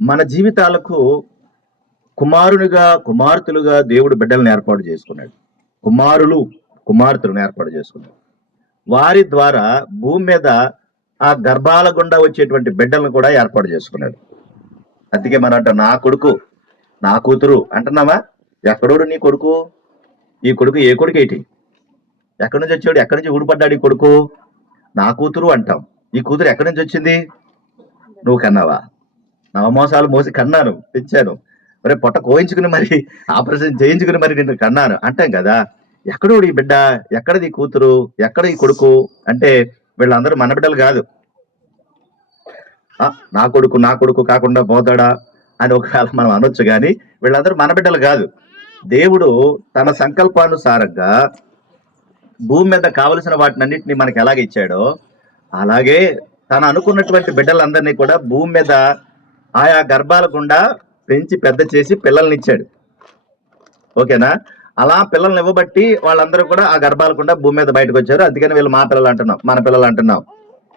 మన జీవితాలకు కుమారునిగా కుమార్తెలుగా దేవుడు బిడ్డలను ఏర్పాటు చేసుకున్నాడు. కుమారులు కుమార్తెలను ఏర్పాటు చేసుకున్నాడు. వారి ద్వారా భూమి మీద ఆ గర్భాల గుండా వచ్చేటువంటి బిడ్డలను కూడా ఏర్పాటు చేసుకున్నాడు. అందుకే మన అంట నా కొడుకు నా కూతురు అంటున్నావా? ఎక్కడోడు నీ కొడుకు? ఈ కొడుకు ఏ కొడుకు ఏంటి? ఎక్కడి నుంచి వచ్చాడు? ఎక్కడి నుంచి ఊడిపడ్డాడు ఈ కొడుకు? నా కూతురు అంటాం. ఈ కూతురు ఎక్కడి నుంచి వచ్చింది? నువ్వు కన్నావా? నవమోసాలు మోసి కన్నాను తెచ్చాను. మరి పొట్ట కోయించుకుని మరి ఆపరేషన్ చేయించుకుని మరి నిన్ను కన్నాను. అంటాం కదా. ఎక్కడ ఈ బిడ్డ? ఎక్కడది కూతురు? ఎక్కడ ఈ కొడుకు? అంటే వీళ్ళందరూ మన బిడ్డలు కాదు. ఆ, నా కొడుకు నా కొడుకు కాకుండా పోతాడా అని ఒకవేళ మనం అనొచ్చు కానీ వీళ్ళందరూ మన బిడ్డలు కాదు. దేవుడు తన సంకల్పానుసారంగా భూమి మీద కావలసిన వాటిని అన్నింటినీ మనకి ఎలాగ ఇచ్చాడో అలాగే తను అనుకున్నటువంటి బిడ్డలందరినీ కూడా భూమి మీద ఆయా గర్భాల గుండా పెంచి పెద్ద చేసి పిల్లల్ని ఇచ్చాడు ఓకేనా? అలా పిల్లల్ని ఇవ్వబట్టి వాళ్ళందరూ కూడా ఆ గర్భాల గుండా భూమి మీద బయటకు వచ్చారు అందుకని వీళ్ళు మా పిల్లలు అంటున్నాం మన పిల్లలు అంటున్నాం.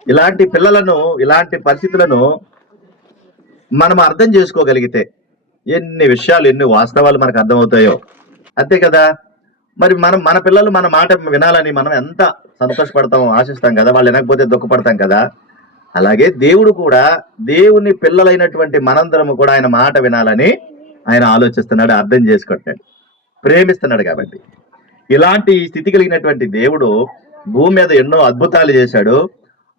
ఇలాంటి పిల్లలను ఇలాంటి పరిస్థితులను మనం అర్థం చేసుకోగలిగితే ఎన్ని విషయాలు ఎన్ని వాస్తవాలు మనకు అర్థమవుతాయో. అంతే కదా? మరి మనం మన పిల్లలు మన మాట వినాలని మనం ఎంత సంతోషపడతాం ఆశిస్తాం కదా వాళ్ళు వినకపోతే దుఃఖపడతాం కదా. అలాగే దేవుడు కూడా దేవుని పిల్లలైనటువంటి మనందరము కూడా ఆయన మాట వినాలని ఆయన ఆలోచిస్తున్నాడు అర్థం చేసుకుంటాడు ప్రేమిస్తున్నాడు కాబట్టి. ఇలాంటి స్థితి కలిగినటువంటి దేవుడు భూమి మీద ఎన్నో అద్భుతాలు చేశాడు.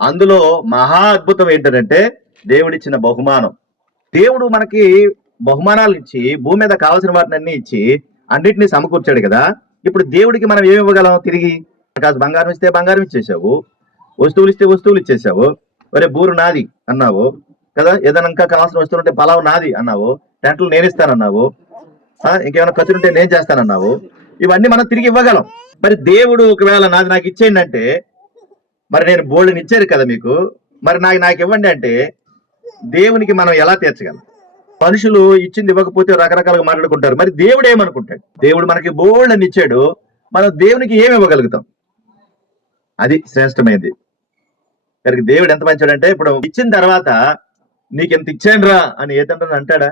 అందులో మహా అద్భుతం ఏంటంటే దేవుడిచ్చిన బహుమానం. దేవుడు మనకి బహుమానాలు ఇచ్చి భూమి మీద కావాల్సిన వాటిని అన్ని ఇచ్చి అన్నిటినీ సమకూర్చాడు కదా. ఇప్పుడు దేవుడికి మనం ఏమి ఇవ్వగలం తిరిగి? కాస్త బంగారం ఇస్తే బంగారం ఇచ్చేసావు వస్తువులు ఇస్తే వస్తువులు ఇచ్చేసావు. ఒరే బూరు నాది అన్నావు కదా? ఏదైనా ఇంకా కావాల్సిన వస్తువులు ఉంటే పలావ్ నాది అన్నావు. టెంట్లు నేనిస్తానన్నావు ఇంకేమైనా ఖర్చులు ఉంటే నేను చేస్తానన్నావు. ఇవన్నీ మనం తిరిగి ఇవ్వగలం. మరి దేవుడు ఒకవేళ నాది నాకు ఇచ్చేయండి అంటే మరి నేను బోల్డ్ని ఇచ్చారు కదా మీకు? మరి నాకు నాకు ఇవ్వండి అంటే దేవునికి మనం ఎలా తీర్చగలం? మనుషులు ఇచ్చింది ఇవ్వకపోతే రకరకాలుగా మాట్లాడుకుంటారు. మరి దేవుడు ఏమనుకుంటాడు? దేవుడు మనకి బోల్డ్ అని ఇచ్చాడు. మనం దేవునికి ఏమి ఇవ్వగలుగుతాం? అది శ్రేష్టమైనది. కనుక దేవుడు ఎంత మంచాడంటే ఇప్పుడు ఇచ్చిన తర్వాత నీకు ఎంత ఇచ్చానురా అని ఏదంటే అంటాడా?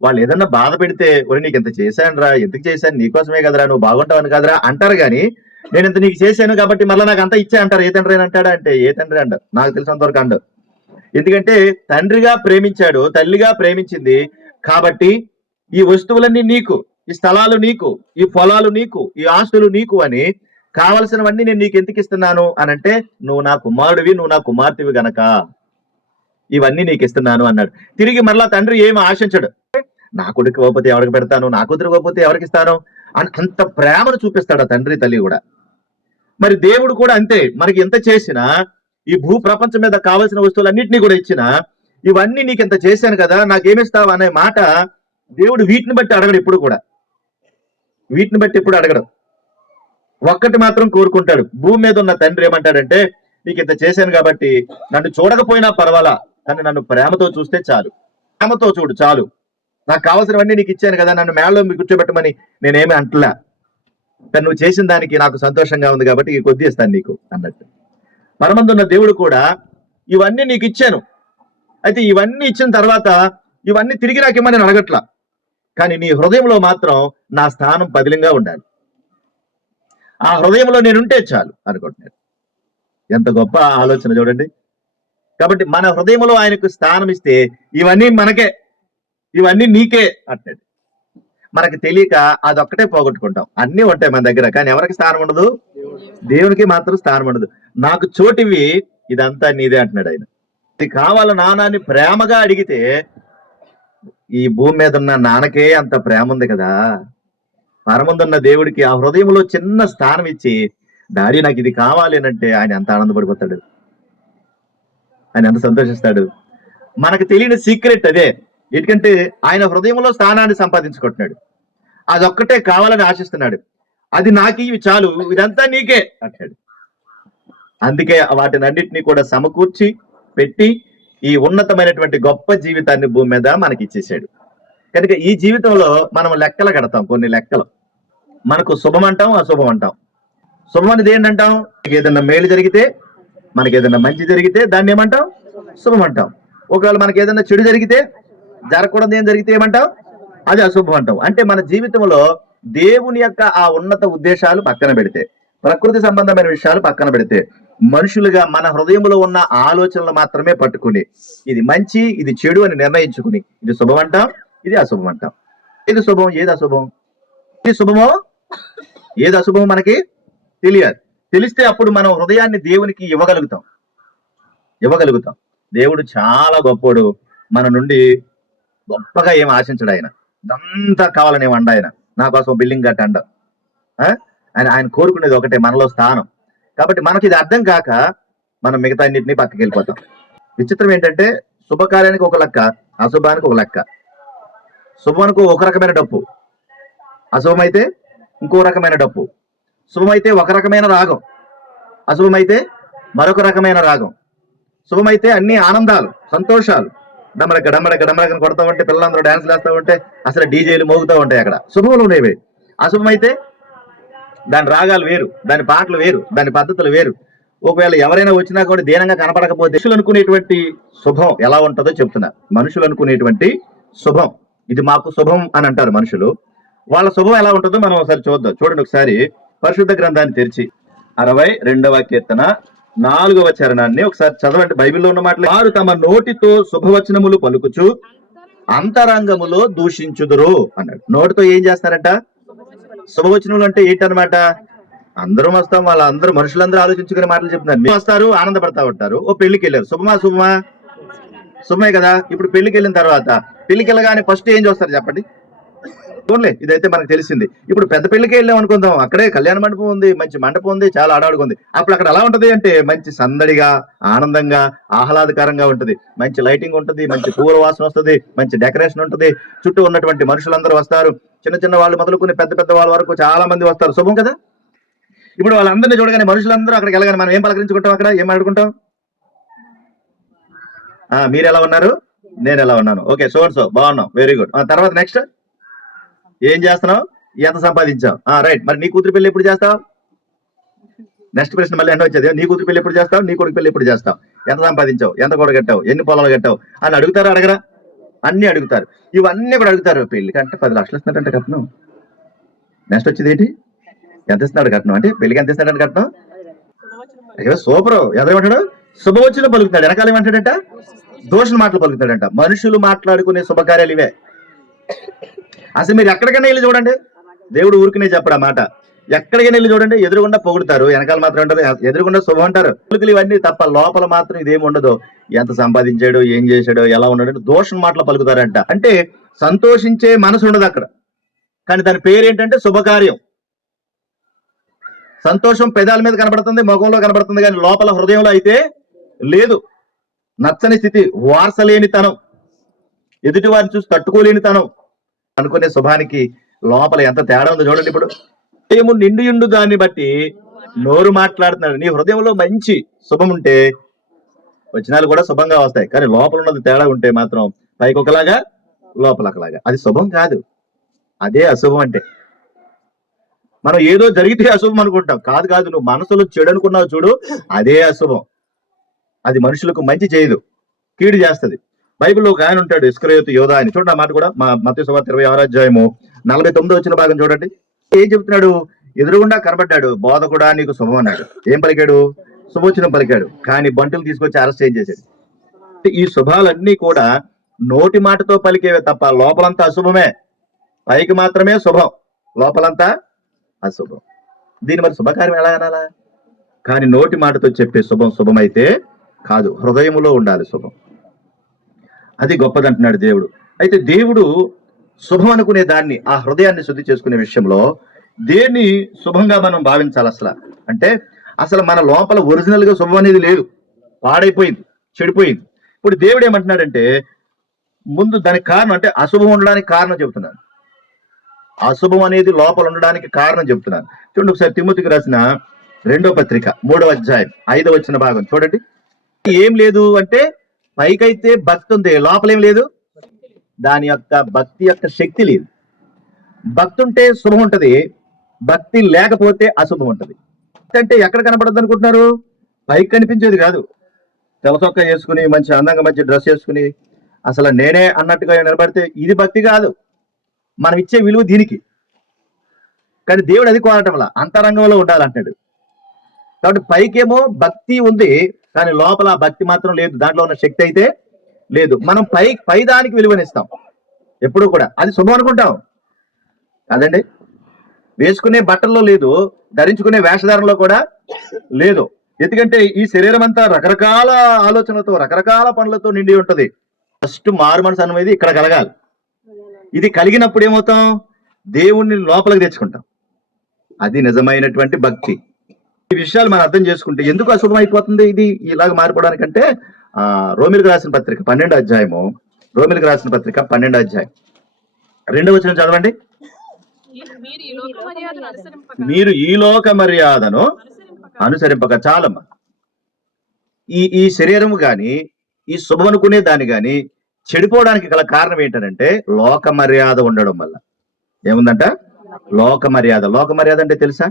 వాళ్ళు ఏదన్నా బాధ పెడితే ఒరి నీకు ఎంత చేశానురా ఎందుకు చేశాను నీకోసమే కదరా నువ్వు బాగుంటావని కదరా అంటారు కానీ నేను ఇంత నీకు చేశాను కాబట్టి మళ్ళీ నాకు అంతా ఇచ్చే అంటారు. ఏ తండ్రి అని అంటాడా అంటే ఏ తండ్రి అండ నాకు తెలిసినంత వరకు అండు ఎందుకంటే తండ్రిగా ప్రేమించాడు తల్లిగా ప్రేమించింది కాబట్టి ఈ వస్తువులన్నీ నీకు ఈ స్థలాలు నీకు ఈ పొలాలు నీకు ఈ ఆస్తులు నీకు అని కావలసినవన్నీ నేను నీకు ఎందుకు ఇస్తున్నాను అని అంటే నువ్వు నా కుమారుడివి నువ్వు నా కుమార్తెవి గనక. ఇవన్నీ నీకు ఇస్తున్నాను అన్నాడు. తిరిగి మరలా తండ్రి ఏమి ఆశించడు. నా కొడుకు ఇవ్వకపోతే ఎవరికి పెడతాను? నా కూతురు ఇవ్వకపోతే ఎవరికి ఇస్తాను? అని అంత ప్రేమను చూపిస్తాడు ఆ తండ్రి తల్లి కూడా. మరి దేవుడు కూడా అంతే. మనకి ఎంత చేసినా ఈ భూ ప్రపంచం మీద కావలసిన వస్తువులన్నింటినీ కూడా ఇచ్చిన ఇవన్నీ నీకు ఎంత చేశాను కదా నాకేమిస్తావు? అనే మాట దేవుడు వీటిని బట్టి అడగడు ఇప్పుడు కూడా. వీటిని బట్టి ఎప్పుడు అడగడు. ఒక్కటి మాత్రం కోరుకుంటాడు. భూమి మీద ఉన్న తండ్రి ఏమంటాడంటే నీకు ఇంత చేశాను కాబట్టి నన్ను చూడకపోయినా పర్వాలా కానీ నన్ను ప్రేమతో చూస్తే చాలు. ప్రేమతో చూడు చాలు. నాకు కావాల్సినవన్నీ నీకు ఇచ్చాను కదా నన్ను మేళలో మీకు కూర్చోబెట్టమని నేనేమి అంటలా. కానీ నువ్వు చేసిన దానికి నాకు సంతోషంగా ఉంది కాబట్టి ఈ కొద్ది ఇస్తాను నీకు అన్నట్టు. పరమందున్న దేవుడు కూడా ఇవన్నీ నీకు ఇచ్చాను. అయితే ఇవన్నీ ఇచ్చిన తర్వాత ఇవన్నీ తిరిగి నాకు ఇమ్మని అడగట్లా. కానీ నీ హృదయంలో మాత్రం నా స్థానం పదిలంగా ఉండాలి. ఆ హృదయంలో నేనుంటే చాలు అనుకుంటున్నాడు. ఎంత గొప్ప ఆలోచన చూడండి. కాబట్టి మన హృదయంలో ఆయనకు స్థానం ఇస్తే ఇవన్నీ మనకే ఇవన్నీ నీకే అంటాడు మనకి తెలియక అదొక్కటే పోగొట్టుకుంటాం. అన్నీ ఉంటాయి మన దగ్గర కానీ ఎవరికి స్థానం ఉండదు? దేవునికి మాత్రం స్థానం ఉండదు. నాకు చోటివి ఇదంతా నీదే అంటున్నాడు ఆయన. ఇది కావాల నానాన్ని ప్రేమగా అడిగితే ఈ భూమి మీద ఉన్న నాన్నకే అంత ప్రేమ ఉంది కదా. పరమందున్న దేవుడికి ఆ హృదయంలో చిన్న స్థానం ఇచ్చి డాడీ నాకు ఇది కావాలి అని అంటే ఆయన ఎంత ఆనందపడిపోతాడు. ఆయన ఎంత సంతోషిస్తాడు. మనకు తెలియని సీక్రెట్ అదే. ఎందుకంటే ఆయన హృదయంలో స్థానాన్ని సంపాదించుకుంటున్నాడు. అదొక్కటే కావాలని ఆశిస్తున్నాడు. అది నాకు ఇవి చాలు. ఇదంతా నీకే అంటాడు. అందుకే వాటిని అన్నిటినీ కూడా సమకూర్చి పెట్టి ఈ ఉన్నతమైనటువంటి గొప్ప జీవితాన్ని భూమి మీద మనకి ఇచ్చేసాడు కనుక ఈ జీవితంలో మనం లెక్కలు కడతాం కొన్ని లెక్కలు. మనకు శుభం అంటాం అశుభం అంటాం శుభం అనేది ఏంటంటాం? మనకి ఏదైనా మేలు జరిగితే మనకి ఏదైనా మంచి జరిగితే దాన్ని ఏమంటాం? శుభం అంటాం ఒకవేళ మనకి ఏదైనా చెడు జరిగితే జరగకూడదు ఏం జరిగితే ఏమంటాం? అది అశుభం అంటాం అంటే మన జీవితంలో దేవుని యొక్క ఆ ఉన్నత ఉద్దేశాలు పక్కన పెడితే ప్రకృతి సంబంధమైన విషయాలు పక్కన పెడితే మనుషులుగా మన హృదయంలో ఉన్న ఆలోచనలు మాత్రమే పట్టుకుని ఇది మంచి ఇది చెడు అని నిర్ణయించుకుని ఇది శుభం అంటాం ఇది అశుభం అంటాం ఏది శుభం? ఏది అశుభం? ఇది శుభమో? ఏది అశుభం మనకి తెలియదు తెలిస్తే అప్పుడు మనం హృదయాన్ని దేవునికి ఇవ్వగలుగుతాం. ఇవ్వగలుగుతాం. దేవుడు చాలా గొప్పోడు. మన నుండి గొప్పగా ఏం ఆశించడు ఆయన. ఇదంతా కావాలని వండ ఆయన నా కోసం బిల్డింగ్ కట్టండ ఆయన ఆయన కోరుకునేది ఒకటే మనలో స్థానం. కాబట్టి మనకి ఇది అర్థం కాక మనం మిగతా అన్నింటినీ పక్కకి వెళ్ళిపోతాం. విచిత్రం ఏంటంటే శుభకార్యానికి ఒక లెక్క అశుభానికి ఒక లెక్క. శుభానికి ఒక రకమైన డప్పు. అశుభమైతే ఇంకో రకమైన డప్పు శుభమైతే ఒక రకమైన రాగం. అశుభమైతే మరొక రకమైన రాగం. శుభమైతే అన్ని ఆనందాలు సంతోషాలు. డమరక డమరక డమరకను కొడతా ఉంటే పిల్లలందరూ డాన్స్ వేస్తూ ఉంటే అసలు డీజేలు మోగుతూ ఉంటాయి అక్కడ. శుభములు ఉండేవి. అశుభమైతే దాని రాగాలు వేరు దాని పాటలు వేరు దాని పద్ధతులు వేరు. ఒకవేళ ఎవరైనా వచ్చినా కూడా దీనంగా కనపడకపోతే మనుషులు అనుకునేటువంటి శుభం ఎలా ఉంటుందో చెప్తున్నారు మనుషులు అనుకునేటువంటి శుభం. ఇది మాకు శుభం అని అంటారు మనుషులు. వాళ్ళ శుభం ఎలా ఉంటుందో మనం ఒకసారి చూద్దాం. చూడండి ఒకసారి పరిశుద్ధ గ్రంథాన్ని తెరిచి అరవై రెండవ కీర్తన నాలుగవ చరణాన్ని ఒకసారి చదవండి. బైబిల్లో ఉన్న మాటలు. వారు తమ నోటితో శుభవచనములు పలుకుచు అంతరంగములో దూషించుదురు అన్నాడు. నోటితో ఏం చేస్తారట? శుభవచనములు అంటే ఏంటనమాట అందరూ వస్తాం వాళ్ళందరూ మనుషులందరూ ఆలోచించుకునే మాటలు చెప్తున్నారు. మీరు వస్తారు ఆనందపడతా ఉంటారు. ఓ పెళ్ళికి వెళ్ళారు. శుభమా శుభమా? శుభమే కదా. ఇప్పుడు పెళ్ళికి వెళ్ళిన తర్వాత పెళ్ళికి వెళ్ళగానే ఫస్ట్ ఏం చూస్తారు చెప్పండి? పోన్లే ఇదైతే మనకు తెలిసింది. ఇప్పుడు పెద్ద పెళ్ళికి వెళ్ళాం అనుకుందాం. అక్కడే కళ్యాణ మండపం ఉంది మంచి మండపం ఉంది చాలా ఆడాడుకుంది అప్పుడు అక్కడ ఎలా ఉంటది అంటే మంచి సందడిగా ఆనందంగా ఆహ్లాదకరంగా ఉంటుంది. మంచి లైటింగ్ ఉంటుంది మంచి పూల వాసన వస్తుంది మంచి డెకరేషన్ ఉంటుంది. చుట్టూ ఉన్నటువంటి మనుషులందరూ వస్తారు. చిన్న చిన్న వాళ్ళు మొదలుకుని పెద్ద పెద్ద వాళ్ళ వరకు చాలా మంది వస్తారు. శుభం కదా? ఇప్పుడు వాళ్ళందరినీ చూడగానే మనుషులందరూ అక్కడికి వెళ్ళగానే మనం ఏం పలకరించుకుంటాం అక్కడ? ఏం ఆడుకుంటాం ఆ, మీరు ఎలా ఉన్నారు? నేను ఎలా ఉన్నాను? ఓకే సో సో బాగున్నాం. వెరీ గుడ్ తర్వాత నెక్స్ట్ ఏం చేస్తున్నావు? ఎంత సంపాదించావు? ఆ రైట్ మరి నీ కూతురు పెళ్ళి ఎప్పుడు చేస్తావు? నెక్స్ట్ ప్రశ్న మళ్ళీ ఎండ వచ్చేది. నీ కూతురు పెళ్ళి ఎప్పుడు చేస్తావు? నీ కొడుకు పెళ్ళి ఎప్పుడు చేస్తావు? ఎంత సంపాదించావు? ఎంత కూడా కట్టావు? ఎన్ని పొలాలు కట్టావు? అని అడుగుతారా అడగరా? అన్ని అడుగుతారు. ఇవన్నీ కూడా అడుగుతారు. పెళ్ళికి అంటే పది లక్షలు ఇస్తున్నాడంటే కట్నం. నెక్స్ట్ వచ్చేది ఏంటి? ఎంత ఇస్తున్నాడు కట్నం? అంటే పెళ్ళికి ఎంత ఇస్తున్నాడు కట్నం? అయ్యో సూపర్. ఎదరేమంటాడు? శుభవచనం పలుకుతాడు వెనకాల ఏమంటాడంట? దోషణ మాటలు పలుకుతాడంట. మనుషులు మాట్లాడుకునే శుభకార్యాలు ఇవే. అసలు మీరు ఎక్కడికైనా వెళ్ళి చూడండి. దేవుడు ఊరికినే చెప్పడు మాట. ఎక్కడికైనా వెళ్ళి చూడండి ఎదురుగుండా పొగుడుతారు. వెనకాల మాత్రం ఉంటది. ఎదురుగుండా శుభం అంటారు. ఇవన్నీ తప్ప లోపల మాత్రం ఇదేమి ఉండదు. ఎంత సంపాదించాడు ఏం చేశాడు ఎలా ఉన్నాడు దోషం మాటలు పలుకుతారంట. అంటే సంతోషించే మనసు ఉండదు అక్కడ. కానీ దాని పేరు ఏంటంటే శుభకార్యం. సంతోషం పెదాల మీద కనబడుతుంది ముఖంలో కనబడుతుంది కానీ లోపల హృదయంలో అయితే లేదు. నచ్చని స్థితి వారసలేనితనం. ఎదుటి వారిని చూసి తట్టుకోలేనితనం. అనుకునే శుభానికి లోపల ఎంత తేడా ఉందో చూడండి ఇప్పుడు. హృదయము నిండియుండు దాన్ని బట్టి నోరు మాట్లాడుతున్నాడు. నీ హృదయంలో మంచి శుభం ఉంటే వచనాలు కూడా శుభంగా వస్తాయి. కానీ లోపల ఉన్నది తేడా ఉంటే మాత్రం పైకి ఒకలాగా లోపల ఒకలాగా. అది శుభం కాదు. అదే అశుభం అంటే. మనం ఏదో జరిగితే అశుభం అనుకుంటాం. కాదు కాదు నువ్వు మనసులో చెడు అనుకున్నావు చూడు అదే అశుభం. అది మనుషులకు మంచి చేయదు. కీడు చేస్తది. బైబిల్లో ఒక ఆయన ఉంటాడు ఇస్కరయోతు యోధా అని. చూడండి ఆ మాట కూడా మా మత సువార్త ఇరవై ఆరో అధ్యాయము నలభై తొమ్మిది వచ్చిన భాగం చూడండి. ఏం చెప్తున్నాడు? ఎదురుగుండా కనబడ్డాడు బోధ కూడా నీకు శుభం అన్నాడు. ఏం పలికాడు? శుభోచనం పలికాడు. కానీ బంటులు తీసుకొచ్చి అరెస్ట్ ఏం చేశాడు? ఈ శుభాలన్నీ కూడా నోటి మాటతో పలికేవే తప్ప లోపలంతా అశుభమే పైకి మాత్రమే శుభం లోపలంతా అశుభం. దీని మరి శుభకార్యం ఎలా అనాలా? కానీ నోటి మాటతో చెప్పే శుభం శుభమైతే కాదు హృదయములో ఉండాలి శుభం. అది గొప్పదంటున్నాడు దేవుడు. అయితే దేవుడు శుభం అనుకునే దాన్ని ఆ హృదయాన్ని శుద్ధి చేసుకునే విషయంలో దేన్ని శుభంగా మనం భావించాలి అసలు? అంటే అసలు మన లోపల ఒరిజినల్గా శుభం అనేది లేదు. పాడైపోయింది చెడిపోయింది. ఇప్పుడు దేవుడు ఏమంటున్నాడంటే ముందు దానికి కారణం అంటే అశుభం ఉండడానికి కారణం చెబుతున్నాను. అశుభం అనేది లోపల ఉండడానికి కారణం చెబుతున్నాను. చూడండి ఒకసారి తిమ్మతికి రాసిన రెండో పత్రిక మూడవ అధ్యాయం ఐదవ వచ్చిన భాగం చూడండి. ఏం లేదు అంటే పైకైతే భక్తి ఉంది. లోపలేం లేదు. దాని యొక్క భక్తి యొక్క శక్తి లేదు. భక్తి ఉంటే శుభం ఉంటుంది. భక్తి లేకపోతే అశుభం ఉంటుంది. అంటే ఎక్కడ కనపడద్దు అనుకుంటున్నారు? పైకి కనిపించేది కాదు. తెల్లచొక్క వేసుకుని మంచి అందంగా మంచి డ్రెస్ వేసుకుని అసలు నేనే అన్నట్టుగా నిలబడితే ఇది భక్తి కాదు. మనం ఇచ్చే విలువ దీనికి. కానీ దేవుడు అది కోరటం వల్ల అంతరంగంలో ఉండాలంటాడు కాబట్టి పైకేమో భక్తి ఉంది. కానీ లోపల భక్తి మాత్రం లేదు. దాంట్లో ఉన్న శక్తి అయితే లేదు. మనం పై పై దానికి విలువనిస్తాం. ఎప్పుడు కూడా. అది శుభం అనుకుంటాం. కాదండి. వేసుకునే బట్టల్లో లేదు. ధరించుకునే వేషధారంలో కూడా లేదు. ఎందుకంటే ఈ శరీరం అంతా రకరకాల ఆలోచనలతో రకరకాల పనులతో నిండి ఉంటుంది. ఫస్ట్ మారు మనసు అనేది ఇక్కడ కలగాలి. ఇది కలిగినప్పుడు ఏమవుతాం? దేవుణ్ణి లోపలికి తెచ్చుకుంటాం. అది నిజమైనటువంటి భక్తి. ఈ విషయాలు మనం అర్థం చేసుకుంటే ఎందుకు అశుభం అయిపోతుంది ఇది? ఇలాగ మారిపోవడానికంటే ఆ రోమిలకు రాసిన పత్రిక పన్నెండు అధ్యాయము. రోమిలకు రాసిన పత్రిక పన్నెండు అధ్యాయం. రెండవ వచ్చిన చదవండి. మీరు ఈ లోక మర్యాదను అనుసరింపక చాలమ్మ. ఈ ఈ శరీరము గాని ఈ శుభం అనుకునే దాని గాని చెడిపోవడానికి గల కారణం ఏంటంటే లోక మర్యాద ఉండడం వల్ల. ఏముందంట? లోక మర్యాద. లోక మర్యాద అంటే తెలుసా?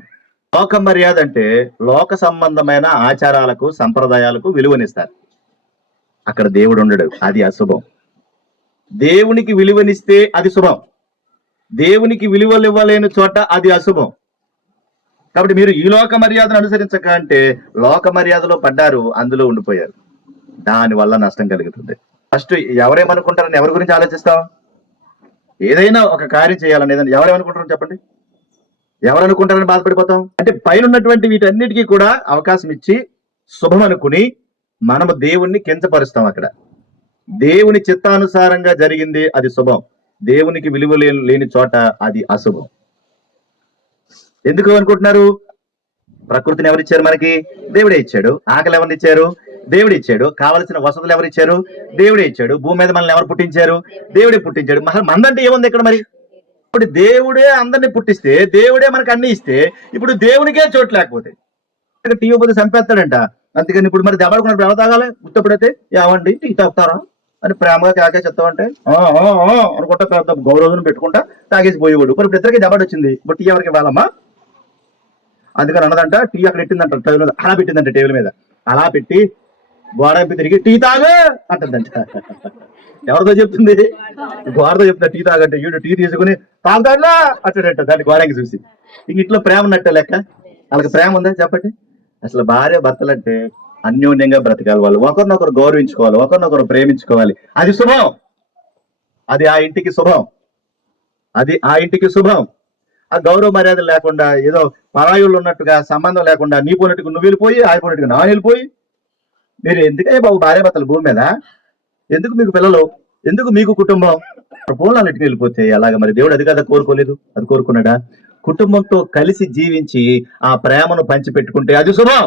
లోక మర్యాద అంటే లోక సంబంధమైన ఆచారాలకు సంప్రదాయాలకు విలువనిస్తారు. అక్కడ దేవుడు ఉండడు. అది అశుభం. దేవునికి విలువనిస్తే అది శుభం. దేవునికి విలువలు ఇవ్వలేని చోట అది అశుభం. కాబట్టి మీరు ఈ లోక మర్యాదను అనుసరించక అంటే లోక మర్యాదలో పడ్డారు అందులో ఉండిపోయారు. దాని వల్ల నష్టం కలుగుతుంది. ఫస్ట్ ఎవరేమనుకుంటారని ఎవరి గురించి ఆలోచిస్తాం? ఏదైనా ఒక కార్యం చేయాలని ఏదైనా ఎవరేమనుకుంటారని చెప్పండి? ఎవరు అనుకుంటారని బాధపడిపోతాం? అంటే పైన ఉన్నటువంటి వీటన్నిటికీ కూడా అవకాశం ఇచ్చి శుభం అనుకుని మనము దేవుణ్ణి కించపరుస్తాం అక్కడ. దేవుని చిత్తానుసారంగా జరిగింది అది శుభం. దేవునికి విలువ లేని- లేని చోట అది అశుభం. ఎందుకు అనుకుంటున్నారు? ప్రకృతిని ఎవరిచ్చారు మనకి? దేవుడే ఇచ్చాడు. ఆకలి ఎవరిని ఇచ్చారు? దేవుడు ఇచ్చాడు. కావలసిన వసతులు ఎవరు ఇచ్చారు? దేవుడే ఇచ్చాడు. భూమి మీద మనల్ని ఎవరు పుట్టించారు? దేవుడే పుట్టించాడు. మహా మందంటే ఏముంది ఇక్కడ మరి? ఇప్పుడు దేవుడే అందరిని పుట్టిస్తే దేవుడే మనకు అన్ని ఇస్తే ఇప్పుడు దేవునికే చోటు లేకపోతే. టీవీ పోతే చంపేస్తాడంట. అందుకని ఇప్పుడు మరి దెబ్బడుకున్నప్పుడు ఎలా తాగాలి? గుర్తపడితే ఏమండి టీ తాగుతారా? అని ప్రేమగా తాగే చెప్తామంటే అనుకుంటా పెద్ద గౌరవం పెట్టుకుంటా తాగేసి పోయేవాడు. మరి ఇప్పుడు ఇద్దరికి దెబ్బడు వచ్చింది. ఇప్పుడు టీ ఎవరికి ఇవ్వాలమ్మా? అందుకని అన్నదంట టీ అక్కడ పెట్టిందంట టేబుల్ మీద అలా పెట్టిందంట టేబుల్ మీద. అలా పెట్టి గోడ తిరిగి టీ తాగు! అంటుందంట. ఎవరితో చెప్తుంది? గోడతో చెప్తా టీ తాగంటే వీడు టీ తీసుకుని తాగుతాడులా అంటాడంట. దాన్ని గోడకి చూసి. ఇంక ఇట్లా ప్రేమ నట్ట లెక్క. వాళ్ళకి ప్రేమ ఉందా చెప్పండి? అసలు భార్య భర్తలంటే అన్యోన్యంగా బ్రతకాలి వాళ్ళు. ఒకరినొకరు గౌరవించుకోవాలి ఒకరినొకరు ప్రేమించుకోవాలి. అది శుభం. అది ఆ ఇంటికి శుభం. అది ఆ ఇంటికి శుభం. ఆ గౌరవ మర్యాద లేకుండా ఏదో పరాయుళ్ళు ఉన్నట్టుగా సంబంధం లేకుండా నీ పోయినట్టుగా నువ్వు వెళ్ళిపోయి ఆయన పోయినట్టుగా నా వెళ్ళిపోయి మీరు ఎందుకే బాబు భార్య భర్తలు భూమి మీద? ఎందుకు మీకు పిల్లలు? ఎందుకు మీకు కుటుంబం? పూలన్నిటికి వెళ్ళిపోతే అలాగ మరి? దేవుడు అది కదా కోరుకోలేదు. అది కోరుకున్నాడా? కుటుంబంతో కలిసి జీవించి ఆ ప్రేమను పంచిపెట్టుకుంటే అది శుభం.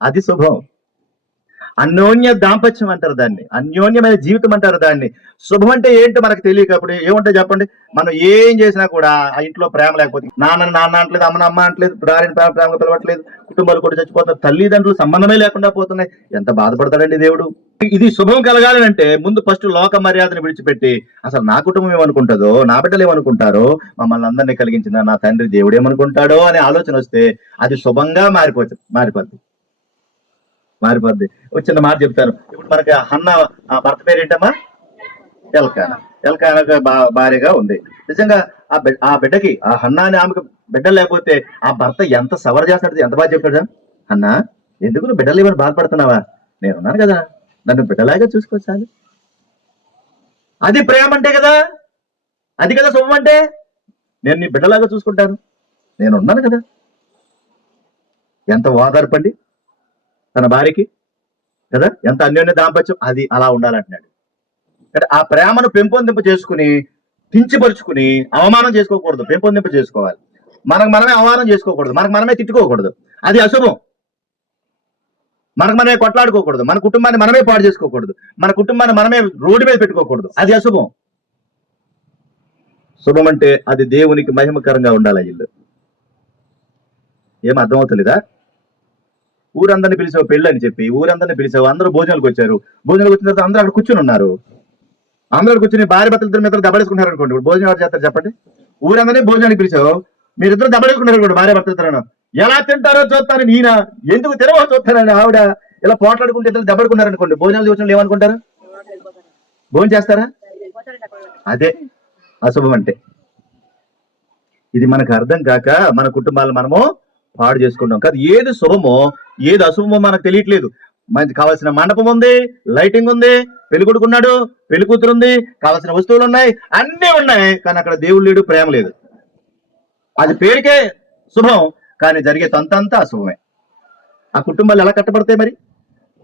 అది శుభం. అన్యోన్య దాంపత్యం అంటారు దాన్ని. అన్యోన్యమైన జీవితం అంటారు దాన్ని. శుభం అంటే ఏంటో మనకు తెలియకప్పుడు ఏముంటే చెప్పండి? మనం ఏం చేసినా కూడా ఆ ఇంట్లో ప్రేమ లేకపోతే నాన్న నాన్న అంటలేదు అమ్మ అమ్మ అంటలేదు భార్యని ప్రేమ ప్రేమగా పిలవట్లేదు. కుటుంబాలు కూడా చచ్చిపోతున్నారు తల్లిదండ్రులు సంబంధమే లేకుండా పోతున్నాయి. ఎంత బాధపడతాడండి దేవుడు? ఇది శుభం కలగాలి అంటే ముందు ఫస్ట్ లోక మర్యాదను విడిచిపెట్టి అసలు నా కుటుంబం ఏమనుకుంటుందో నా బిడ్డలు ఏమనుకుంటారో మమ్మల్ని అందరినీ కలిగించిన నా తండ్రి దేవుడు ఏమనుకుంటాడో అనే ఆలోచన వస్తే అది శుభంగా మారిపోతుంది మారిపోద్ది. మారిపోద్ది. చిన్న మాట చెప్తాను. ఇప్పుడు మనకి అన్న ఆ భర్త పేరు ఏంటమ్మా ఎల్కాన బా- భార్యగా ఉంది. నిజంగా ఆ బిడ్డ ఆ బిడ్డకి ఆ హన్నా అని ఆమెకు బిడ్డ లేకపోతే ఆ భర్త ఎంత సవర చేస్తాడు ఎంత బాగా చెప్పాడు అన్నా ఎందుకు నువ్వు బిడ్డలు ఏమైనా బాధపడుతున్నావా? నేను ఉన్నాను కదా. నన్ను బిడ్డలాగా చూసుకోవచ్చాలి అది ప్రేమ అంటే కదా. అది కదా శుభం అంటే. నేను నీ బిడ్డలాగా చూసుకుంటాను. నేను ఉన్నాను కదా. ఎంత ఓదార్పండి తన భార్యకి కదా? ఎంత అన్యోన్య దాంపత్యం అది అలా ఉండాలంటున్నాడు. అంటే ఆ ప్రేమను పెంపొందింపు చేసుకుని కించపరుచుకుని అవమానం చేసుకోకూడదు పెంపొందింప చేసుకోవాలి. మనకు మనమే అవమానం చేసుకోకూడదు మనకు మనమే తిట్టుకోకూడదు. అది అశుభం. మనకు మనమే కొట్లాడుకోకూడదు మన కుటుంబాన్ని మనమే పాడు చేసుకోకూడదు మన కుటుంబాన్ని మనమే రోడ్డు మీద పెట్టుకోకూడదు. అది అశుభం. శుభం అంటే అది దేవునికి మహిమకరంగా ఉండాలి ఇల్లు? ఏం అర్థమవుతలేదా? ఊరందరిని పిలిచావు పెళ్ళి అని చెప్పి ఊరందరిని పిలిచావు అందరూ భోజనాలకు వచ్చారు. భోజనాలకు వచ్చిన తర్వాత అందరూ అక్కడ కూర్చుని ఉన్నారు. అందరూ కూర్చొని భార్య భర్తలు ఇద్దరు మీద దబడేసుకుంటారు అనుకోండి. ఇప్పుడు భోజనం ఎవరు చేస్తారు చెప్పండి? ఊరందరినీ భోజనానికి పిలిచావు. మీరిద్దరు దబడేసుకుంటారు అనుకోండి భార్య భర్తలు ఇద్దరు ఎలా తింటారో చూస్తాను ఈయన ఎందుకు తినవో చూస్తానని ఆవిడ. ఇలా పోట్లాడుకుంటే ఇద్దరు దెబ్బడుకున్నారు అనుకోండి. భోజనాలు చూసిన ఏమనుకుంటారు? భోజనం చేస్తారా? అదే అశుభం అంటే. ఇది మనకు అర్థం కాక మన కుటుంబాలు మనము పాడు చేసుకుంటాం. కాదు ఏది శుభమో ఏది అశుభమో మనకు తెలియట్లేదు. మనకి కావాల్సిన మండపం ఉంది లైటింగ్ ఉంది పెళ్ళి కొడుకున్నాడు పెళ్ళి కూతురు ఉంది కావాల్సిన వస్తువులు ఉన్నాయి అన్నీ ఉన్నాయి కానీ అక్కడ దేవుడు లేడు ప్రేమ లేదు. అది పేరుకే శుభం కానీ జరిగే తంతంతా అశుభమే. ఆ కుటుంబాలు ఎలా కట్టబడతాయి మరి?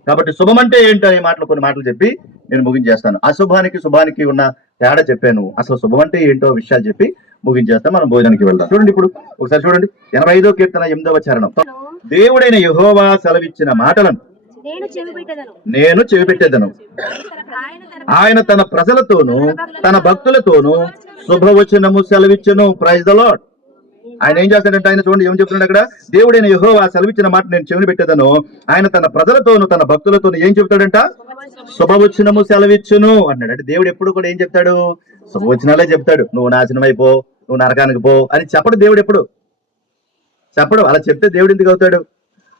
కాబట్టి శుభం అంటే ఏంటో అనే మాటలు కొన్ని మాటలు చెప్పి నేను ముగించేస్తాను. అశుభానికి శుభానికి ఉన్న తేడా చెప్పాను. అసలు శుభం అంటే ఏంటో విషయాలు చెప్పి ముగించేస్తాం మనం భోజనానికి వెళ్దాం. చూడండి ఇప్పుడు ఒకసారి చూడండి. ఎనభై ఐదో కీర్తన ఎనిమిదవ చరణం. దేవుడైన యెహోవా సెలవిచ్చిన మాటలను నేను చెవిపెట్టేదను. ఆయన తన ప్రజలతోను తన ప్రజలతోనూ తన భక్తులతోనూ శుభవచనము సెలవిచ్చను. ప్రైజ్ ద లాడ్ ఆయన ఏం చేస్తాడంటే ఆయన చూడండి ఏం చెప్తున్నాడు అక్కడ? దేవుడైన యెహోవా సెలవిచ్చిన మాట నేను చెవిని పెట్టేదను ఆయన తన ప్రజలతోనూ తన భక్తులతోనూ ఏం చెప్తాడంట? శుభవచనము సెలవిచ్చును అన్నాడు. అంటే దేవుడు ఎప్పుడు కూడా ఏం చెప్తాడు? శుభవచనాలే చెప్తాడు. నువ్వు నాశనం అయిపో నువ్వు నరకానికి పో అని చెప్పడు దేవుడు ఎప్పుడు. చెప్పడు. అలా చెప్తే దేవుడు ఎందుకు అవుతాడు?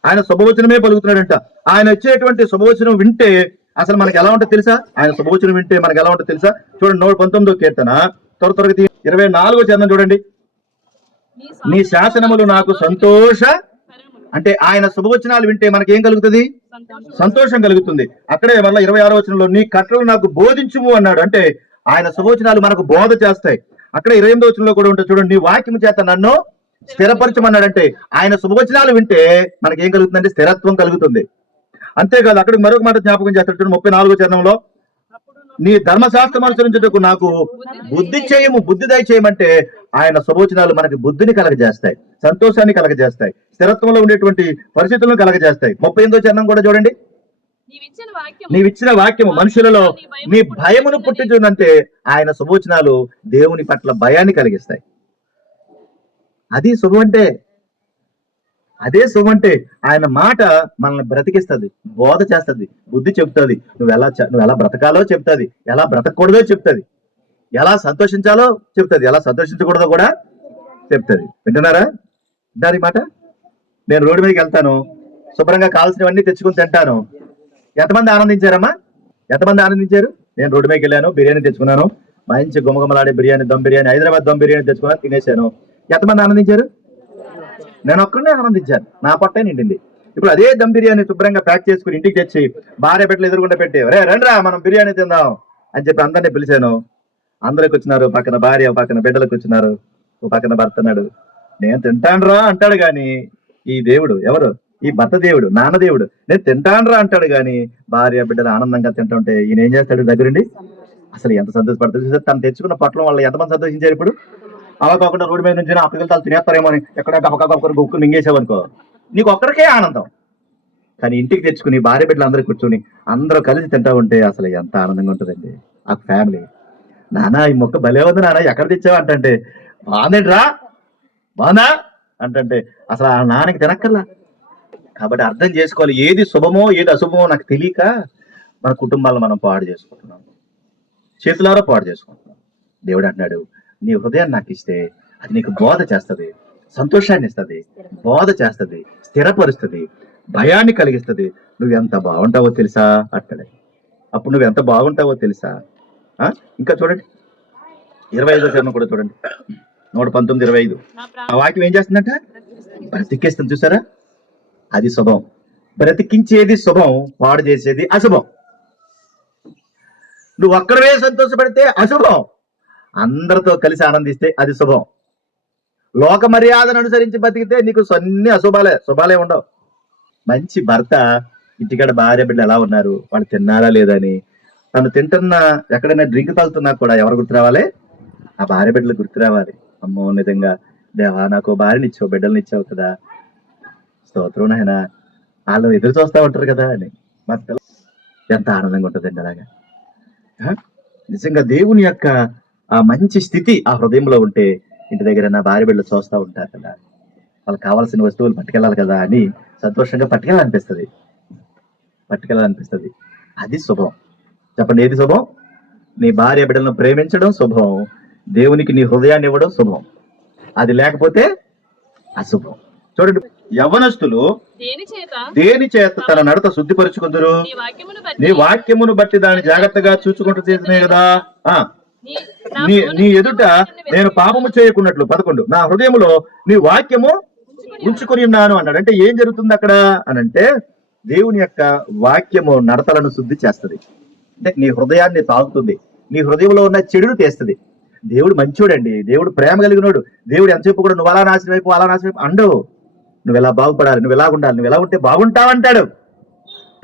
ఆయన శుభవచనమే పలుకుతున్నాడంట. ఆయన వచ్చేటువంటి శుభవచనం వింటే అసలు మనకి ఎలా ఉంటుందో తెలుసా? ఆయన శుభవచనం వింటే మనకి ఎలా ఉంటుందో తెలుసా? చూడండి నూట పంతొమ్మిదో కీర్తన. త్వర త్వరగా ఇరవై నాలుగో చరణం చూడండి. నీ శాసనములు నాకు సంతోష అంటే ఆయన శుభవచనాలు వింటే మనకి ఏం కలుగుతుంది? సంతోషం. సంతోషం కలుగుతుంది. అక్కడే మళ్ళీ ఇరవై ఆరో వచనంలో నీ కట్టలు నాకు బోధించుము అన్నాడు. అంటే ఆయన శుభవచనాలు మనకు బోధ చేస్తాయి. అక్కడ ఇరవై ఎనిమిదో వచనంలో కూడా ఉంటుంది. చూడండి నీ వాక్యం చేత నన్ను స్థిరపరచమన్నాడంటే ఆయన శుభవచనాలు వింటే మనకి ఏం కలుగుతుందంటే స్థిరత్వం కలుగుతుంది. అంతేకాదు అక్కడ మరొక మాట జ్ఞాపకం చేస్తాడు ముప్పై నాలుగో చరణంలో నీ ధర్మశాస్త్రం అనుసరించుటకు నాకు బుద్ధి చేయము బుద్ధి దయచేయమంటే ఆయన శుభోచనాలు మనకి బుద్ధిని కలగజేస్తాయి సంతోషాన్ని కలగజేస్తాయి స్థిరత్వంలో ఉండేటువంటి పరిస్థితులను కలగజేస్తాయి. ముప్పై ఎనిమిదో చరణం కూడా చూడండి. నీవిచ్చిన వాక్యము మనుషులలో నీ భయమును పుట్టించుందంటే ఆయన శుభోచనాలు దేవుని పట్ల భయాన్ని కలిగిస్తాయి. అది శుభం అదే శుభం ఆయన మాట మనల్ని బ్రతికిస్తుంది. బోధ చేస్తుంది. బుద్ధి చెప్తుంది నువ్వు ఎలా నువ్వు ఎలా బ్రతకాలో చెప్తుంది ఎలా బ్రతకూడదో చెప్తుంది ఎలా సంతోషించాలో చెప్తుంది ఎలా సంతోషించకూడదో కూడా చెప్తుంది వింటున్నారా? దాని మాట? నేను రోడ్డు మీదకి వెళ్తాను. శుభ్రంగా కావాల్సినవన్నీ తెచ్చుకుని తింటాను. ఎంతమంది ఆనందించారమ్మా? ఎంతమంది ఆనందించారు? నేను రోడ్డు మీదకి వెళ్ళాను. బిర్యానీ తెచ్చుకున్నాను. మంచి గుమగుమలాడే బిర్యానీ దమ్ బిర్యానీ హైదరాబాద్ దమ్ బిర్యానీ తెచ్చుకున్నాను తినేశాను ఎంతమంది ఆనందించారు? నేను ఒక్కడే ఆనందించాను. నా పొట్టే నిండింది. ఇప్పుడు అదే దమ్ బిర్యానీ శుభ్రంగా ప్యాక్ చేసుకుని ఇంటికి తెచ్చి భార్య బిడ్డలు ఎదురుకుండా పెట్టి రే రండిరా మనం బిర్యానీ తిందాం అని చెప్పి అందరినీ పిలిచాను. అందరికి వచ్చినారు పక్కన భార్య పక్కన బిడ్డలకు వచ్చినారు. ఓ పక్కన భర్త అన్నాడు నేను తింటానురా అంటాడు గాని ఈ దేవుడు ఎవరు? ఈ భర్త దేవుడు నాన్న దేవుడు. నేను తింటానురా అంటాడు గాని భార్య బిడ్డలు ఆనందంగా తింటుంటే ఈయన ఏం చేస్తాడు దగ్గరుండి? అసలు ఎంత సంతోషపడతాడు తను తెచ్చుకున్న పొట్లం వల్ల ఎంతమంది సంతోషించారు ఇప్పుడు? అలా కాకుండా రోడ్డు మీద నుంచి అక్కడికి వెళ్తాను తినేస్తారేమో అని ఎక్కడ గబక గబక గుక్కు మింగేసావనుకో నీకు ఒక్కరికే ఆనందం. కానీ ఇంటికి తెచ్చుకుని భార్య బిడ్డలు అందరూ కూర్చొని అందరూ కలిసి తింటా ఉంటే అసలు ఎంత ఆనందంగా ఉంటుందండి. ఆ ఫ్యామిలీ నానా ఈ మొక్క భలే ఉంది నాన్న ఎక్కడ తెచ్చావు అంటే బాగుందండిరా బాగుందా? అంటే అసలు ఆ నాన్నకి తినక్కర్లా. కాబట్టి అర్థం చేసుకోవాలి ఏది శుభమో ఏది అశుభమో నాకు తెలియక మన కుటుంబాలను మనం పాడు చేసుకుంటున్నాం. చేతులారా పాడు చేసుకుంటున్నాం. దేవుడు అంటున్నాడు నీ హృదయాన్ని నాకు ఇస్తే అది నీకు బోధ చేస్తది సంతోషాన్ని ఇస్తుంది బోధ చేస్తది స్థిరపరుస్తుంది భయాన్ని కలిగిస్తుంది. నువ్వు ఎంత బాగుంటావో తెలుసా? అంటాడు అప్పుడు నువ్వు ఎంత బాగుంటావో తెలుసా? ఇంకా చూడండి. ఇరవై ఐదో చరణం కూడా చూడండి. నూట పంతొమ్మిది ఇరవై ఐదు. ఆ వాక్యం ఏం చేస్తుందంట? బ్రతికేస్తుంది. చూసారా? అది శుభం. బ్రతికించేది శుభం పాడు చేసేది అశుభం. నువ్వు ఒక్కడవే సంతోషపడితే అశుభం. అందరితో కలిసి ఆనందిస్తే అది శుభం. లోక మర్యాదను అనుసరించి బతికితే నీకు సన్ని అశుభాలే శుభాలే ఉండవు. మంచి భర్త ఇంటికాడ భార్య బిడ్డ ఎలా ఉన్నారు? వాళ్ళు తిన్నారా లేదని తను తింటున్న ఎక్కడైనా డ్రింక్ తాగుతున్నా కూడా ఎవరు గుర్తు రావాలి? ఆ భార్య బిడ్డలు గుర్తు రావాలి. అమ్మో నిజంగా. దేవా నాకు భార్యని ఇచ్చావు బిడ్డల్ని ఇచ్చావు కదా. స్తోత్రం నాయన. వాళ్ళు ఎదురు చూస్తూ ఉంటారు కదా అని. ఎంత ఆనందంగా ఉంటుందండి అలాగా. నిజంగా దేవుని యొక్క ఆ మంచి స్థితి ఆ హృదయంలో ఉంటే ఇంటి దగ్గర నా భార్య బిడ్డలు చూస్తూ ఉంటారు కదా. వాళ్ళకి కావాల్సిన వస్తువులు పట్టుకెళ్ళాలి కదా అని సంతోషంగా పట్టుకెళ్ళాలనిపిస్తుంది. పట్టుకెళ్ళాలనిపిస్తుంది. అది శుభం. చెప్పండి ఏది శుభం? నీ భార్య బిడ్డలను ప్రేమించడం శుభం. దేవునికి నీ హృదయాన్ని ఇవ్వడం శుభం. అది లేకపోతే అశుభం. చూడండి యవనస్తులు దేని చేత? తన నడత శుద్ధిపరుచుకుందరు? నీ వాక్యమును బట్టి. దాన్ని జాగ్రత్తగా చూసుకుంటూ చేసినే కదా. ఆ. నీ నా ఎదుట నేను పాపము చేయకున్నట్లు. పదకొండు. నా హృదయములో నీ వాక్యము ఉంచుకొని ఉన్నాను. అన్నాడు. అంటే ఏం జరుగుతుంది అక్కడ? అని అంటే దేవుని యొక్క వాక్యము నడతలను శుద్ధి చేస్తది. అంటే నీ హృదయాన్ని తాగుతుంది నీ హృదయంలో ఉన్న చెడును తీస్తుంది. దేవుడు మంచోడండి. దేవుడు ప్రేమ కలిగినోడు. దేవుడు ఎంతసేపు కూడా నువ్వు అలా నాశనం అయిపో అలా నాశనం అండవు. నువ్వు ఎలా బాగుపడాలి? నువ్వు ఎలా ఉండాలి? నువ్వు ఎలా ఉంటే బాగుంటావంటాడు.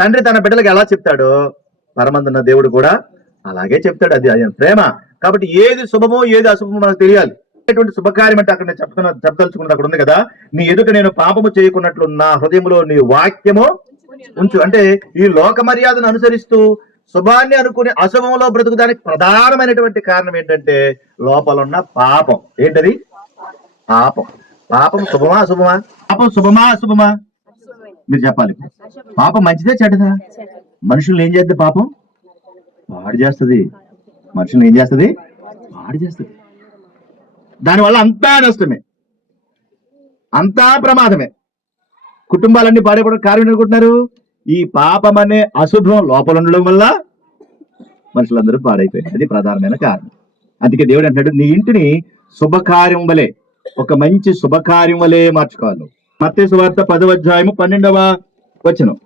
తండ్రి తన బిడ్డలకు ఎలా చెప్తాడో పరమందున్న దేవుడు కూడా అలాగే చెప్తాడు. అది ప్రేమ. కాబట్టి ఏది శుభమో ఏది అశుభమో మనకు తెలియాలి. ఎటువంటి శుభకార్యం అంటే అక్కడ నేను చెప్తున్నా చెప్పదలుచుకున్నది అక్కడ ఉంది కదా. నీ ఎదుట నేను పాపము చేయకున్నట్లు నా హృదయంలో నీ వాక్యము ఉంచు. అంటే ఈ లోక మర్యాదను అనుసరిస్తూ శుభాన్ని అనుకుని అశుభంలో బ్రతుకుదానికి ప్రధానమైనటువంటి కారణం ఏంటంటే లోపల ఉన్న పాపం. ఏంటది? పాపం. పాపం శుభమా అశుభమా? పాపం శుభమా అశుభమా? మీరు చెప్పాలి. పాపం మంచిదే చెడ్డదా? మనుషుల్ని ఏం చేద్ది పాపం? పాడు చేస్తుంది. మనుషుల్ని ఏం చేస్తుంది? పాడు చేస్తుంది. దానివల్ల అంతా నష్టమే. అంతా ప్రమాదమే. కుటుంబాలన్నీ పాడైపోవడం కారణం అనుకుంటున్నారు ఈ పాపం అనే అశుభం లోపల ఉండడం వల్ల మనుషులందరూ పాడైపోయారు. అది ప్రధానమైన కారణం. అందుకే దేవుడు అంటాడు నీ ఇంటిని శుభకార్యం వలె ఒక మంచి శుభకార్యం వలె మార్చుకోవాలి. మత్తే సువార్త పదవ అధ్యాయము పన్నెండవ వచనం.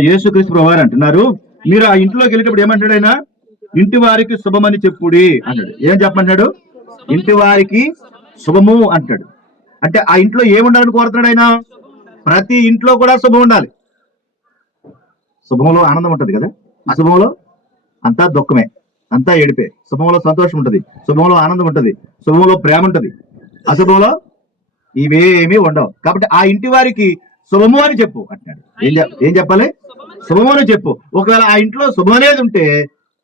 యేసుక్రీస్తు ప్రభు అంటున్నారు మీరు ఆ ఇంట్లోకి వెళ్ళేటప్పుడు ఏమంటాడు ఆయన? ఇంటి వారికి శుభమని చెప్పుడి అంటాడు. ఏం చెప్పమంటాడు? ఇంటి వారికి శుభము అంటాడు. అంటే ఆ ఇంట్లో ఏముండాలని కోరుతున్నాడు ఆయన? ప్రతి ఇంట్లో కూడా శుభం ఉండాలి. శుభంలో ఆనందం ఉంటది కదా? అశుభంలో అంతా దుఃఖమే అంతా ఏడిపే. శుభంలో సంతోషం ఉంటుంది శుభంలో ఆనందం ఉంటుంది శుభంలో ప్రేమ ఉంటుంది. అశుభంలో ఇవేమీ ఉండవు. కాబట్టి ఆ ఇంటి వారికి శుభము అని చెప్పు అంటున్నాడు ఏం ఏం చెప్పాలి? శుభము అని చెప్పు. ఒకవేళ ఆ ఇంట్లో శుభం అనేది ఉంటే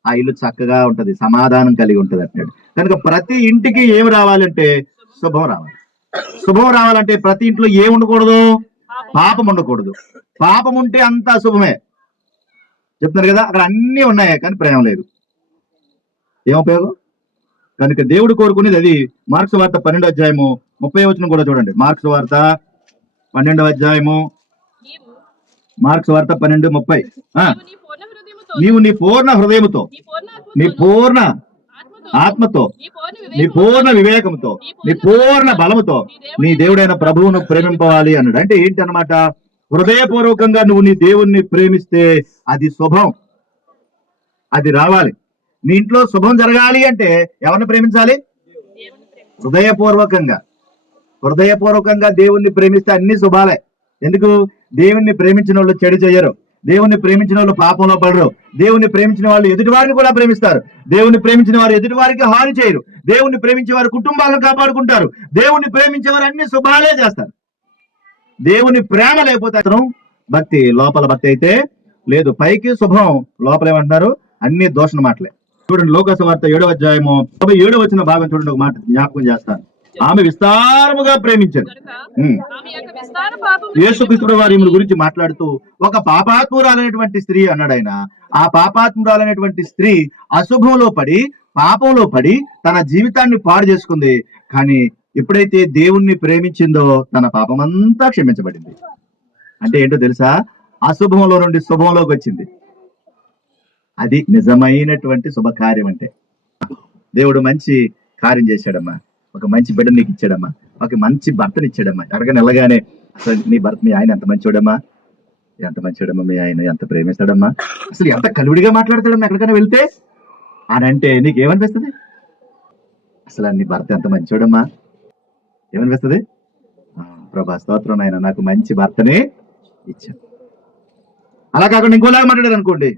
ఆ ఇల్లు చక్కగా ఉంటది సమాధానం కలిగి ఉంటది అంటాడు కనుక ప్రతి ఇంటికి ఏం రావాలంటే శుభం రావాలి. శుభం రావాలంటే ప్రతి ఇంట్లో ఏం ఉండకూడదు? పాపం ఉండకూడదు. పాపం ఉంటే అంత అశుభమే చెప్తున్నారు కదా అక్కడ అన్ని ఉన్నాయి కానీ ప్రేమ లేదు. ఏం ఉపయోగం? కనుక దేవుడు కోరుకునేది అది. మార్క్స్ వార్త పన్నెండో అధ్యాయము ముప్పై వచనం కూడా చూడండి. మార్క్స్ వార్త పన్నెండవ అధ్యాయము మార్క్స్ వార్త పన్నెండు ముప్పై. ఆ, నీవు నీ పూర్ణ హృదయముతో నీ పూర్ణ ఆత్మతో నీ పూర్ణ వివేకంతో నీ పూర్ణ బలముతో నీ దేవుడైన ప్రభువును ప్రేమింపవాలి అన్నాడు. అంటే ఏంటి అన్నమాట హృదయపూర్వకంగా నువ్వు నీ దేవుణ్ణి ప్రేమిస్తే అది శుభం. అది రావాలి. నీ ఇంట్లో శుభం జరగాలి అంటే ఎవరిని ప్రేమించాలి? హృదయపూర్వకంగా. హృదయపూర్వకంగా దేవుణ్ణి ప్రేమిస్తే అన్ని శుభాలే. ఎందుకు? దేవుణ్ణి ప్రేమించిన వాళ్ళు చెడు చేయరు. దేవుణ్ణి ప్రేమించిన వాళ్ళు పాపంలో పడరు. దేవుణ్ణి ప్రేమించిన వాళ్ళు ఎదుటి వారిని కూడా ప్రేమిస్తారు. దేవుణ్ణి ప్రేమించిన వారు ఎదుటి వారికి హాని చేయరు. దేవుణ్ణి ప్రేమించే వారు కుటుంబాలను కాపాడుకుంటారు. దేవుణ్ణి ప్రేమించే వారు అన్ని శుభాలే చేస్తారు. దేవుని ప్రేమ లేకపోతే అతను భక్తి లోపల భక్తి అయితే లేదు. పైకి శుభం లోపల ఏమంటున్నారు? అన్ని దోషణ మాటలే. చూడండి లోకసవార్త ఏడవ అధ్యాయము ఏడవ వచ్చిన భాగం చూడండి ఒక మాట జ్ఞాపకం చేస్తాను. ఆమె విస్తారముగా పాపము యేసుక్రీస్తు వారి గురించి మాట్లాడుతూ ఒక పాపాత్మురాలైనటువంటి స్త్రీ అన్నాడు ఆయన. ఆ పాపాత్మురాలైనటువంటి స్త్రీ అశుభంలో పడి పాపంలో పడి తన జీవితాన్ని పాడు చేసుకుంది. కానీ ఎప్పుడైతే దేవుణ్ణి ప్రేమించిందో తన పాపమంతా క్షమించబడింది. అంటే ఏంటో తెలుసా? అశుభంలో నుండి శుభంలోకి వచ్చింది. అది నిజమైనటువంటి శుభకార్యం అంటే దేవుడు మంచి కార్యం చేశాడమ్మా. ఒక మంచి బిడ్డ నీకు ఇచ్చాడమ్మా. ఒక మంచి భర్తని ఇచ్చాడమ్మా. ఎక్కడికైనా వెళ్ళగానే అసలు నీ భర్త మీ ఆయన ఎంత మంచివాడమ్మా ఎంత మంచివాడమ్మా మీ ఆయన? ఎంత ప్రేమిస్తాడమ్మా? అసలు ఎంత కలువుడిగా మాట్లాడతాడమ్మా ఎక్కడికైనా వెళ్తే? అని అంటే నీకు ఏమనిపిస్తుంది అసలు నీ భర్త ఎంత మంచివాడమ్మా ఏమనిపిస్తుంది? ప్రభా స్తోత్రం ఆయన నాకు మంచి భర్తనే ఇచ్చాను అలా కాకుండా ఇంకోలాగా మాట్లాడారు అనుకోండి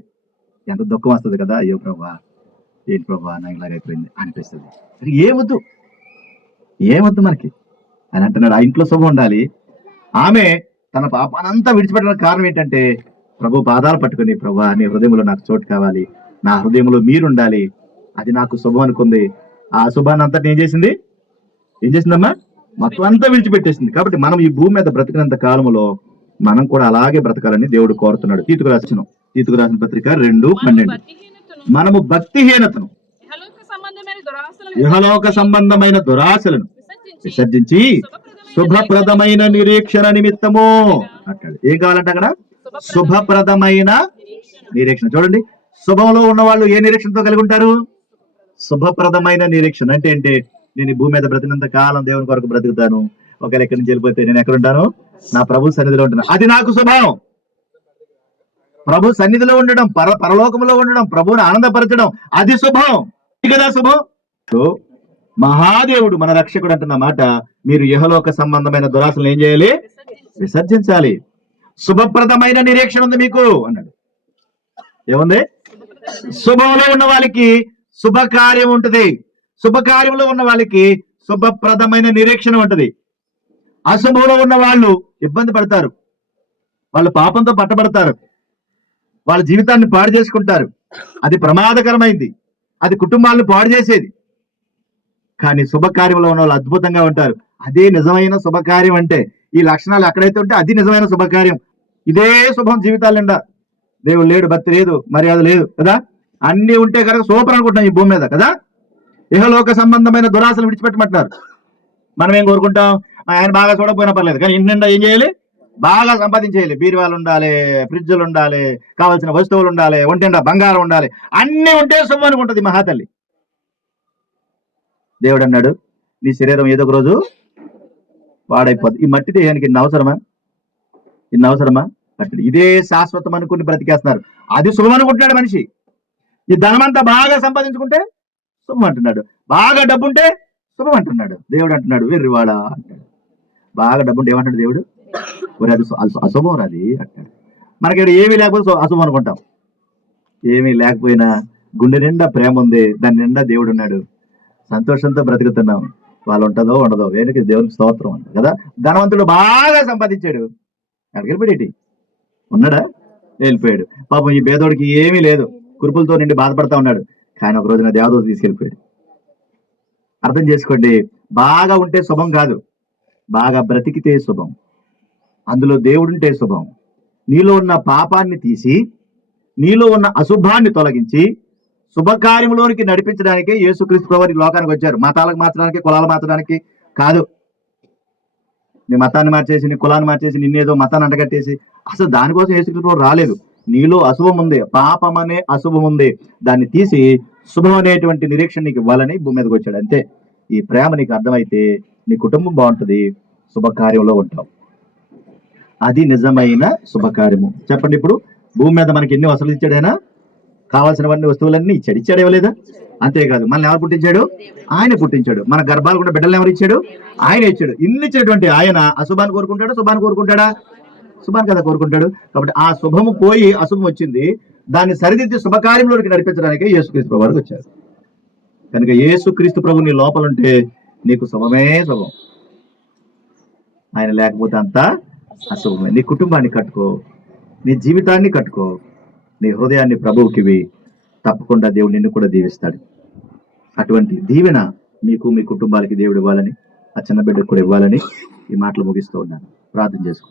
ఎంత దుఃఖం వస్తుంది కదా? అయ్యో ప్రభా ఏంటి ప్రభా నాకు ఇలాగ అయిపోయింది అనిపిస్తుంది ఏమొద్దు. ఏమొద్దు మనకి? అని అంటున్నాడు. ఆ ఇంట్లో శుభం ఉండాలి. ఆమె తన పాపానంతా విడిచిపెట్టడానికి కారణం ఏంటంటే ప్రభు పాదాలు పట్టుకుని ప్రభా నీ హృదయంలో నాకు చోటు కావాలి. నా హృదయంలో మీరుండాలి. అది నాకు శుభం అనుకుంది. ఆ శుభాన్ని అంతా ఏం చేసింది? ఏం చేసిందమ్మా? మొత్తం అంతా విడిచిపెట్టేసింది. కాబట్టి మనం ఈ భూమి మీద బ్రతికినంత కాలంలో మనం కూడా అలాగే బ్రతకాలని దేవుడు కోరుతున్నాడు. తీతుకు రాసిన తీతుకు రాసిన పత్రిక రెండు పన్నెండు. మనము భక్తిహీనతను. ఇహలోక సంబంధమైన దురాశలను విసర్జించి శుభప్రదమైన నిరీక్షణ నిమిత్తము అంటాడు. ఏం కావాలంటే అక్కడ? శుభప్రదమైన నిరీక్షణ. చూడండి. శుభంలో ఉన్న వాళ్ళు ఏ నిరీక్షణతో కలిగి ఉంటారు? శుభప్రదమైన నిరీక్షణ. అంటే ఏంటి? నేను భూమి మీద బ్రతినంత కాలం దేవుని కొరకు బ్రతుకుతాను. ఒకవేళ ఎక్కడి నుంచి వెళ్ళిపోతే నేను ఎక్కడ ఉంటాను? నా ప్రభు సన్నిధిలో ఉంటాను. అది నాకు శుభం. ప్రభు సన్నిధిలో ఉండడం పర పరలోకంలో ఉండడం ప్రభువుని ఆనందపరచడం అది శుభం. కదా శుభం. మహాదేవుడు మన రక్షకుడు అంటున్న మాట మీరు యహలోక సంబంధమైన దురాశలు ఏం చేయాలి? విసర్జించాలి. శుభప్రదమైన నిరీక్షణ ఉంది మీకు అన్నాడు. ఏముంది? శుభంలో ఉన్న వాళ్ళకి శుభకార్యం ఉంటుంది. శుభకార్యంలో ఉన్న వాళ్ళకి శుభప్రదమైన నిరీక్షణ ఉంటుంది. అశుభంలో ఉన్న వాళ్ళు ఇబ్బంది పడతారు. వాళ్ళు పాపంతో పట్టబడతారు. వాళ్ళ జీవితాన్ని పాడు చేసుకుంటారు. అది ప్రమాదకరమైంది. అది కుటుంబాలను పాడు చేసేది. కానీ శుభకార్యంలో ఉన్న వాళ్ళు అద్భుతంగా ఉంటారు. అదే నిజమైన శుభకార్యం అంటే ఈ లక్షణాలు ఎక్కడైతే ఉంటే అది నిజమైన శుభకార్యం. ఇదే శుభం జీవితాలు నిండా. దేవుడు లేడు భక్తి లేదు మర్యాద లేదు కదా? అన్ని ఉంటే కనుక సూపర్ అనుకుంటున్నాం ఈ భూమి మీద కదా? ఇహలోక సంబంధమైన దురాశలు విడిచిపెట్టమంటున్నారు. మనం ఏం కోరుకుంటాం? ఆయన బాగా చూడకపోయినా పర్లేదు కానీ ఇంటి నిండా ఏం చేయాలి? బాగా సంపాదించేయాలి. బీరువాలు ఉండాలి ఫ్రిడ్జ్లు ఉండాలి కావాల్సిన వస్తువులు ఉండాలి ఒంటిండా బంగారం ఉండాలి. అన్ని ఉంటే శుభం అనుకుంటుంది మహాతల్లి. దేవుడు అన్నాడు నీ శరీరం ఏదో ఒక రోజు పాడైపోద్ది. ఈ మట్టి దేహానికి ఇన్ని అవసరమా? ఇన్ని అవసరమా? మట్టి ఇదే శాశ్వతం అనుకుని బ్రతికేస్తున్నారు. అది శుభం అనుకుంటున్నాడు మనిషి. ఈ ధనమంతా బాగా సంపాదించుకుంటే శుభం అంటున్నాడు. బాగా డబ్బు ఉంటే శుభం అంటున్నాడు. దేవుడు అంటున్నాడు వెర్రివాడా అంటాడు. బాగా డబ్బు ఉంటే ఏమంటాడు దేవుడు? ఒరే అది అశుభం రాది అంటాడు. మనకి ఇక్కడ ఏమీ లేకపోతే అశుభం అనుకుంటాం. ఏమీ లేకపోయినా గుండె నిండా ప్రేమ ఉంది. దాని నిండా దేవుడు ఉన్నాడు. సంతోషంతో బ్రతుకుతున్నాం. వాళ్ళు ఉంటుందో ఉండదో వేరుకి దేవునికి స్తోత్రం అంట కదా? ధనవంతుడు బాగా సంపాదించాడు. ఎక్కడికి ఉన్నాడా? వెళ్ళిపోయాడు. పాపం ఈ భేదోడికి ఏమీ లేదు. కురుపులతో నిండి బాధపడతా ఉన్నాడు. కానీ ఒక రోజున దేవదూత తీసుకెళ్ళిపోయాడు. అర్థం చేసుకోండి బాగా ఉంటే శుభం కాదు. బాగా బ్రతికితే శుభం. అందులో దేవుడుంటే శుభం. నీలో ఉన్న పాపాన్ని తీసి నీలో ఉన్న అశుభాన్ని తొలగించి శుభకార్యంలోనికి నడిపించడానికి యేసుక్రీస్తు ప్రభు లోకానికి వచ్చారు. మతాలకు మార్చడానికి కులాలు మార్చడానికి కాదు. నీ మతాన్ని మార్చేసి నీ కులాన్ని మార్చేసి నిన్నేదో మతాన్ని అంటగట్టేసి అసలు దానికోసం యేసుక్రీస్తు ప్రభు రాలేదు. నీలో అశుభం ఉంది. పాపం అనే అశుభం ఉంది. దాన్ని తీసి శుభం అనేటువంటి నిరీక్షణ నీకు ఇవ్వాలని భూమి మీదకి వచ్చాడు. అంతే. ఈ ప్రేమ నీకు అర్థమైతే నీ కుటుంబం బాగుంటుంది. శుభకార్యంలో ఉంటావు. అది నిజమైన శుభకార్యము. చెప్పండి ఇప్పుడు. భూమి మీద మనకి ఎన్ని వసూలు ఇచ్చాడైనా కావాల్సినవన్నీ వస్తువులన్నీ ఇచ్చాడు. ఇచ్చాడు ఇవ్వలేదా అంతేకాదు మనల్ని ఎవరు పుట్టించాడు? ఆయన పుట్టించాడు. మన గర్భాలు కూడా బిడ్డలు ఎవరు ఇచ్చాడు? ఆయన ఇచ్చాడు. ఇన్ని ఇచ్చేటువంటి ఆయన అశుభాన్ని కోరుకుంటాడా? శుభాన్ని కోరుకుంటాడా? శుభాన్ని కదా కోరుకుంటాడు. కాబట్టి ఆ శుభము పోయి అశుభం వచ్చింది. దాన్ని సరిదిద్ది శుభకార్యంలోకి నడిపించడానికి యేసుక్రీస్తు ప్రభు వారికి వచ్చారు. కనుక యేసుక్రీస్తు ప్రభు నీ లోపలుంటే నీకు శుభమే శుభం. ఆయన లేకపోతే అంతా అశుభమే. నీ కుటుంబాన్ని కట్టుకో. నీ జీవితాన్ని కట్టుకో. నీ హృదయాన్ని ప్రభువుకివి తప్పకుండా దేవుడు నిన్ను కూడా దీవిస్తాడు. అటువంటి దీవెన మీకు మీ కుటుంబాలకి దేవుడు ఇవ్వాలని ఆ చిన్న బిడ్డకు కూడా ఇవ్వాలని ఈ మాటలు ముగిస్తూ ఉన్నాను. ప్రార్థన చేసుకో